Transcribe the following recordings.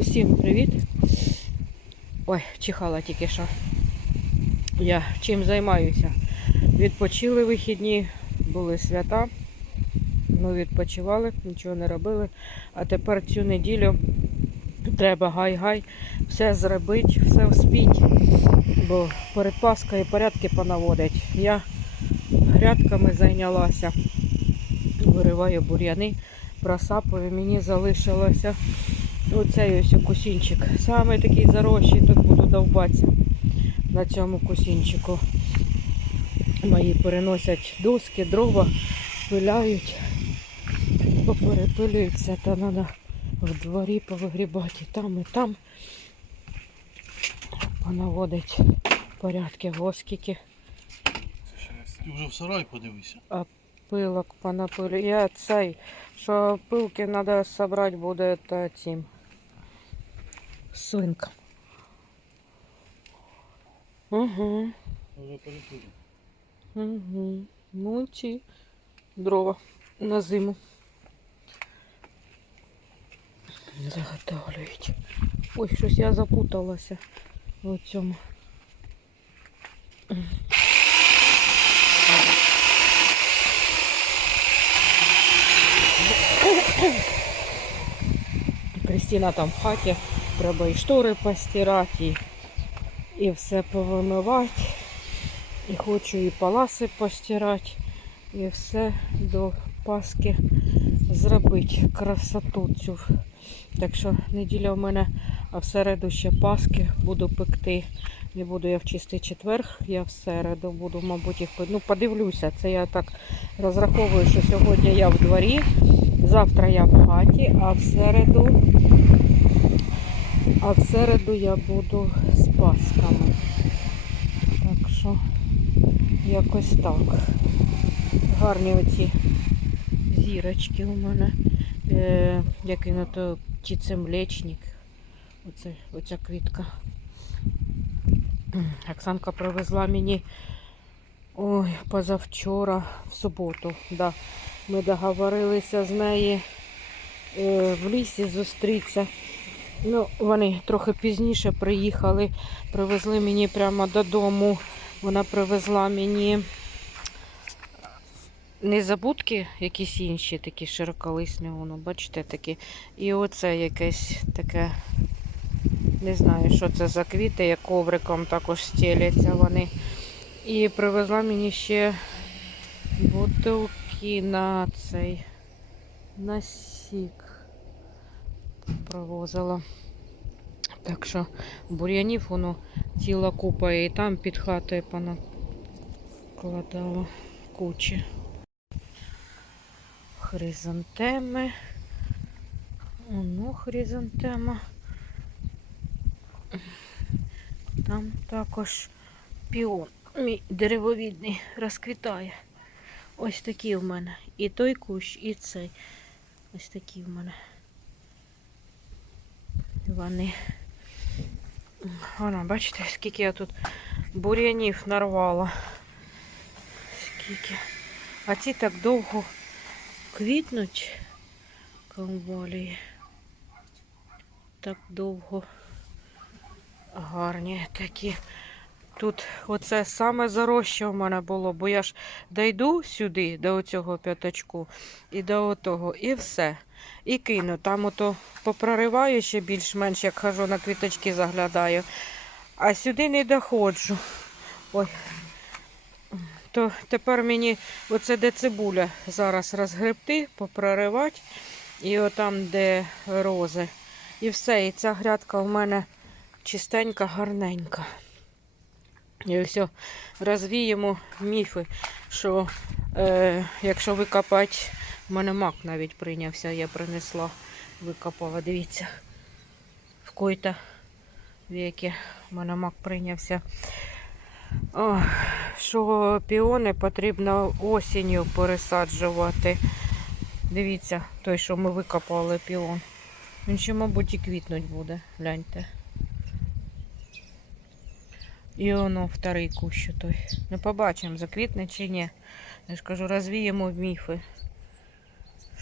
Усім привіт. Ой, чихала тільки що. Я чим займаюся? Відпочили вихідні, були свята. Ми відпочивали, нічого не робили. А тепер цю неділю треба гай-гай все зробити, все вспіть. Бо перед Паскою порядки понаводить. Я грядками зайнялася, вириваю бур'яни, просапую, мені залишилося оцей ось кусінчик. Саме такий зарощий, тут буду довбатися на цьому кусінчику. Мої переносять доски, дрова, пиляють, поперепилюються, та треба в дворі повигрібати і там, і там. Понаводить порядки, ось Ти вже в сарай подивися. пилок понапилю. Я цей, що пилки треба зібрати буде та цим свинкам. Угу. Угу. Ну, ці дрова на зиму. Заготовлюють. Ой, щось я запуталася в цьому. Кристина там в хаті, треба і штори постирати, і, і все повимивати. І хочу і паласи постирати, і все до Паски зробити красоту цю. Так що неділя в мене, а в середу ще Паски буду пекти. Не буду я в чистий четвер, я в середу буду, мабуть, їх ну, подивлюся. Це я так розраховую, що сьогодні я в дворі, завтра я в хаті, а в середу, а в середу я буду з Пасками. Так що якось так. Гарні оці зірочки у мене. Е, як він ото чи це млечник. Оце, оця квітка. Оксанка привезла мені ой, позавчора, в суботу. Да. Ми договорилися з нею е, в лісі зустрітися. Ну, вони трохи пізніше приїхали, привезли мені прямо додому. Вона привезла мені незабудки, якісь інші, такі широколисні, воно, бачите, такі. І оце якесь таке, не знаю, що це за квіти, як ковриком також стеляться вони. І привезла мені ще бутилки на цей на сік. Провозила. Так що бур'янів воно ціла купа і там під хатою понакладала кучі. Хризантеми. Оно хризантема. Там також піон. Мій деревовідний розквітає. Ось такі в мене. І той кущ, і цей. Ось такі в мене. Вони. Вона, бачите, скільки я тут бур'янів нарвала. Скільки. А ці так довго квітнуть камбалії. Так довго гарні такі. Тут оце саме зарожче в мене було, бо я ж дойду сюди, до цього п'ятачку, і до отого, і все. І кину. Там ото попрориваю ще більш-менш, як хожу на квіточки заглядаю. А сюди не доходжу. Ой. То тепер мені оце де цибуля зараз розгребти, попроривати. І отам, де рози. І все. І ця грядка в мене чистенька, гарненька. І все, розвіємо міфи, що е, якщо викопати, в мене мак навіть прийнявся, я принесла, викопала. Дивіться, в койта віки в мене мак прийнявся. О, що піони потрібно осінню пересаджувати. Дивіться, той, що ми викопали піон. Він ще, мабуть, і квітнуть буде, гляньте. І воно вторий кущ той. Не побачимо, заквітне чи ні. Я ж кажу, розвіємо міфи.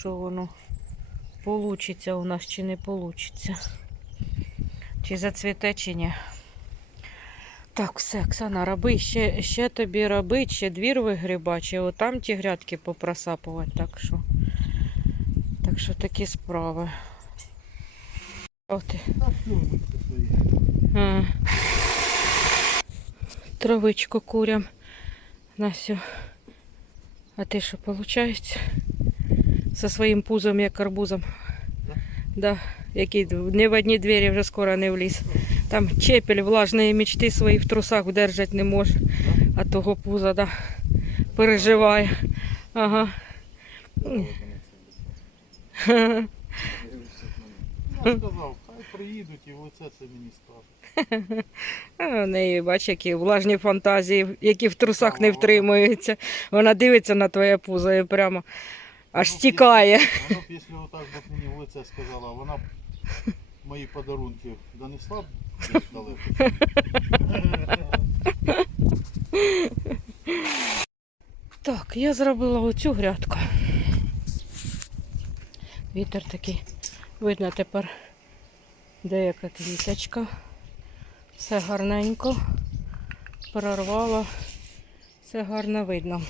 Що воно получиться у нас чи не получиться. Чи зацвіте, чи ні. Так, все, Оксана, роби, ще, ще тобі робити, ще двір вигрібати, чи отам ті грядки попросапувати, так що. Так що такі справи. А. Травичку курям. Насю. А ти що, виходить? Со своїм пузом, як арбузом. Да? Да. Який не в одні двері вже скоро не вліз. Там чепель влажної мечти свої в трусах вдержать не може. А того пуза, да. Переживає. Ага. Я сказав, хай приїдуть і в лице це мені скажуть. В неї, бач, які влажні фантазії, які в трусах не втримуються. Вона дивиться на твоє пузо і прямо аж тікає. б, якщо отак би мені в лице сказала, вона б мої подарунки донесла б десь далеко. Так, я зробила оцю грядку. Вітер такий. Видно тепер деяка квіточка. Все гарненько. Прорвало. Все гарно видно.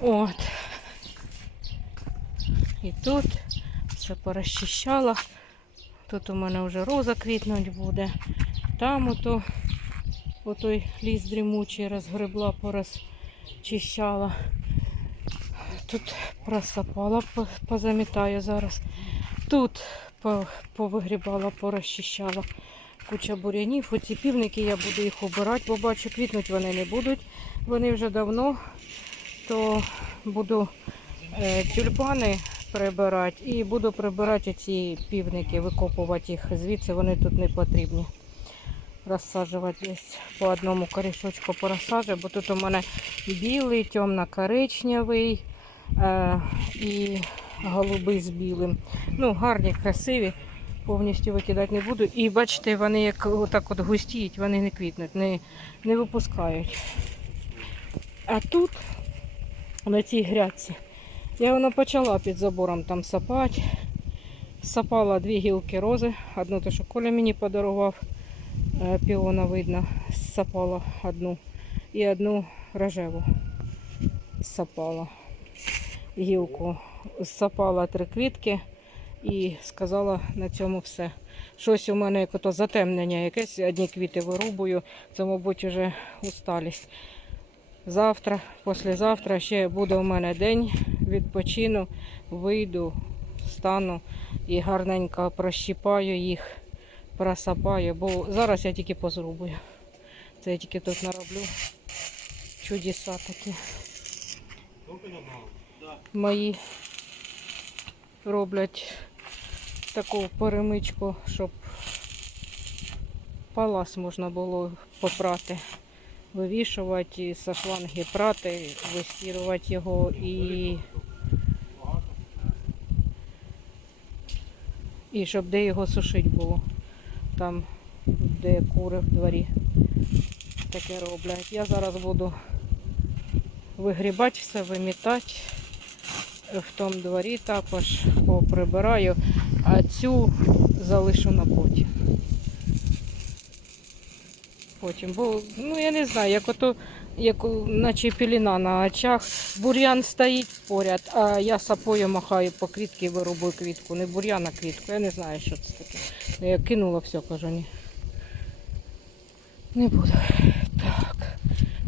От. І тут все порозчищала. Тут у мене вже роза квітнуть буде. Там ото отой ліс дрімучий розгребла, порозчищала. Тут просапала, позамітаю зараз. Тут повигрібала, порозчищала. Куча бурянів. Оці півники я буду їх обирати, бо бачу, квітнуть вони не будуть. Вони вже давно. То буду е, тюльпани прибирати і буду прибирати ці півники, викопувати їх звідси, вони тут не потрібні. Розсаджувати десь по одному корішочку порозсаджую, бо тут у мене білий, темно-коричневий е, і голубий з білим. Ну, гарні, красиві. Повністю викидати не буду. І бачите, вони як отак от густіють, вони не квітнуть, не, не випускають. А тут, на цій грядці, я воно почала під забором там сапати. Сапала дві гілки рози. Одну те, що Коля мені подарував, е, піона видно, сапала одну. І одну рожеву сапала гілку. Сапала три квітки і сказала на цьому все. Щось у мене як затемнення якесь, одні квіти вирубую, це, мабуть, вже усталість. Завтра, післязавтра ще буде у мене день відпочину, вийду, стану і гарненько прощіпаю їх, просапаю, бо зараз я тільки позрубую. Це я тільки тут нароблю чудеса такі. Мої роблять таку перемичку, щоб палас можна було попрати вивішувати, з шланги прати, вистірувати його і, і щоб де його сушити було. Там, де кури в дворі таке роблять. Я зараз буду вигрібати все, вимітати. В тому дворі також поприбираю, а цю залишу на потім потім. Бо ну я не знаю, як ото, як наче піліна на очах. Бур'ян стоїть поряд, а я сапою махаю по квітки і вирубую квітку. Не бур'ян, а квітку. Я не знаю, що це таке. Ну, Я кинула все, кажу, ні. Не буду. Так.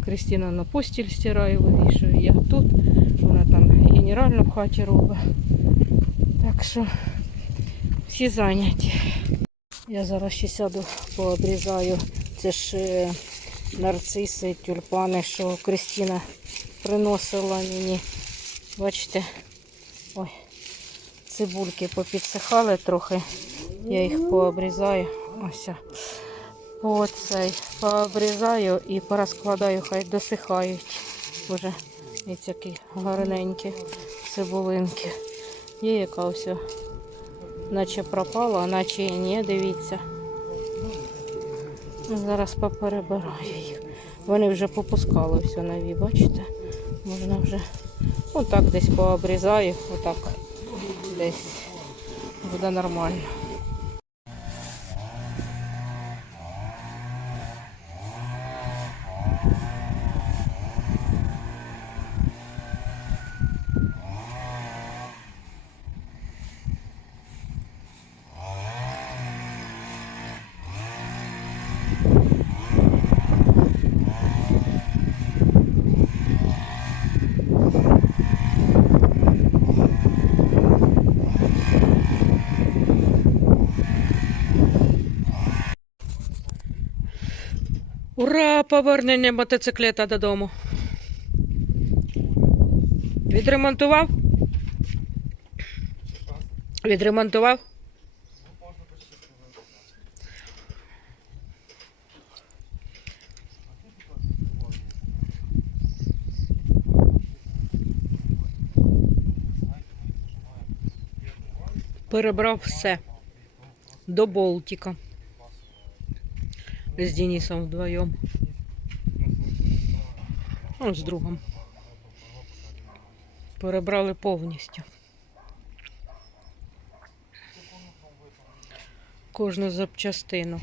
Крістіна на постіль стирає, вивішує. Я тут. Вона там генерально в хаті робить. Так що всі зайняті. Я зараз ще сяду, пообрізаю. Це ж е, нарциси, тюльпани, що Кристина приносила мені. Бачите, ой, цибульки попідсихали трохи. Я їх пообрізаю. Ось. По цей пообрізаю і порозкладаю, хай досихають. Уже ось такі гарненькі цибулинки. Є яка ось, наче пропала, а наче і ні, дивіться. Зараз поперебираю їх. Вони вже попускали все нові, бачите? Можна вже отак десь пообрізаю, отак десь буде нормально. Повернення мотоциклета додому. Відремонтував? Відремонтував? Перебрав все. До болтика. З Денисом вдвоєм. З другом. Перебрали повністю. Кожну запчастину.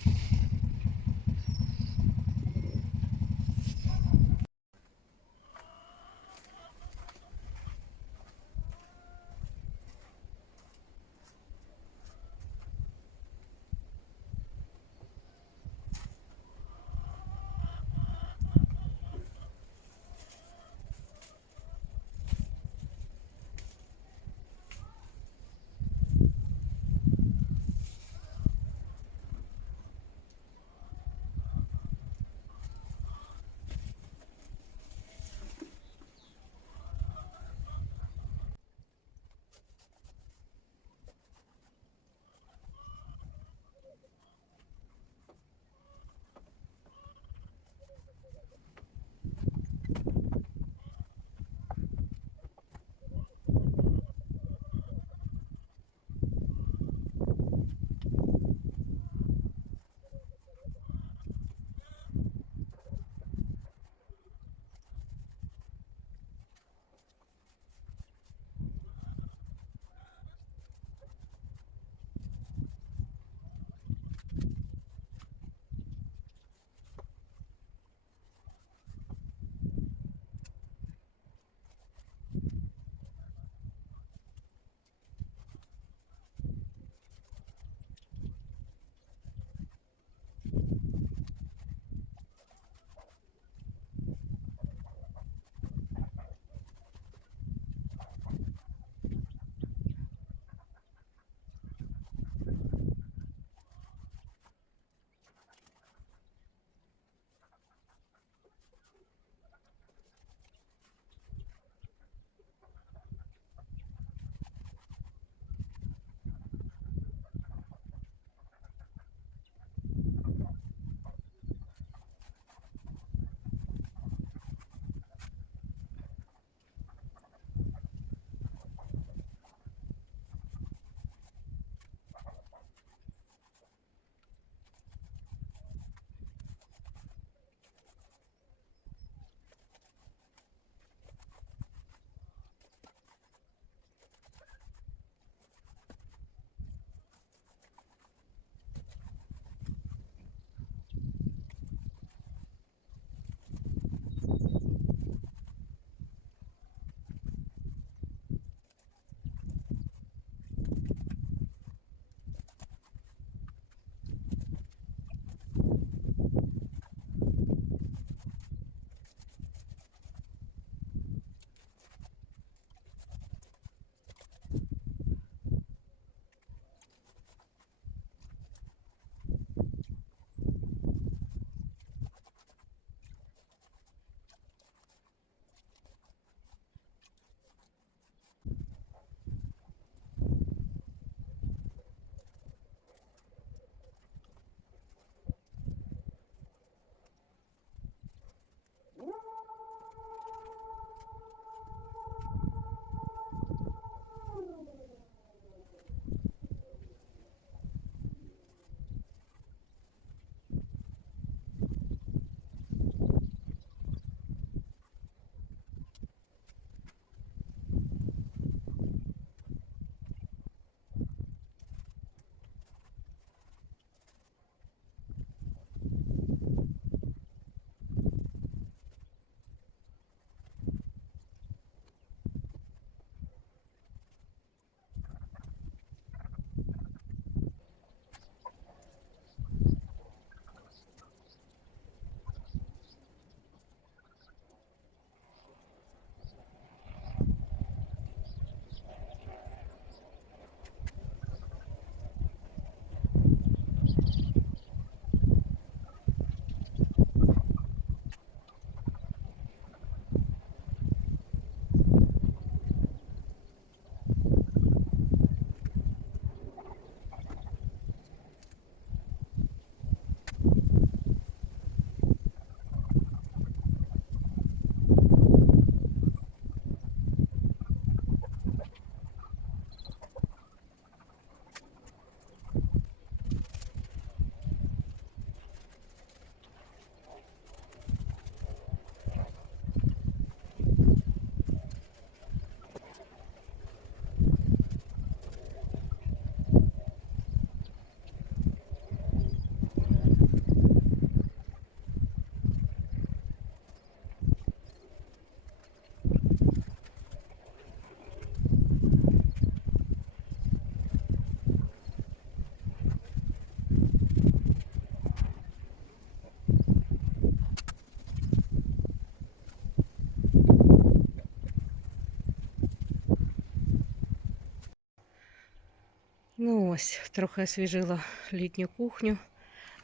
Ось, трохи освіжила літню кухню.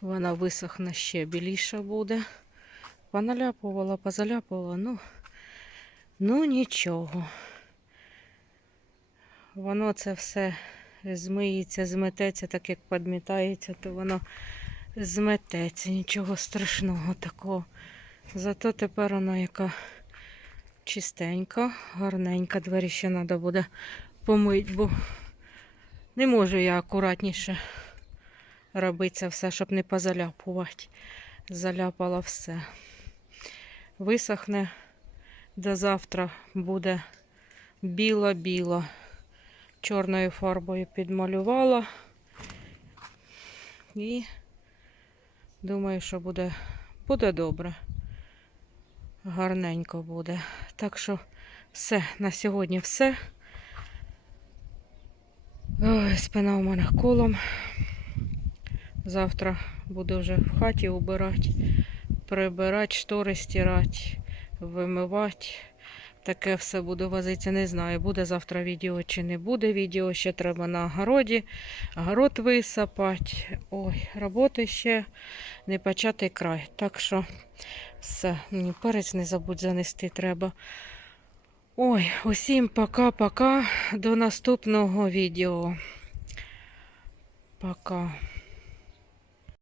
Вона висохне ще біліша буде. Поналяпувала, позаляпувала, ну, ну нічого. Воно це все змиється, змететься, так як підмітається, то воно змететься, нічого страшного такого. Зато тепер вона яка чистенька, гарненька. Двері ще треба буде помити, бо не можу я акуратніше робити це все, щоб не позаляпувати. Заляпала все. Висохне до завтра буде біло-біло. Чорною фарбою підмалювала. І думаю, що буде, буде добре. Гарненько буде. Так що все, на сьогодні все. Ой, спина у мене колом. Завтра буду вже в хаті убирати, прибирати, штори стирати, вимивати. Таке все буду возитися. Не знаю, буде завтра відео чи не буде відео. Ще треба на огороді. Огород висапати. Ой, роботи ще не початий край. Так що все, перець не забудь занести треба. Ой, усім пока-пока. До наступного відео. Пока.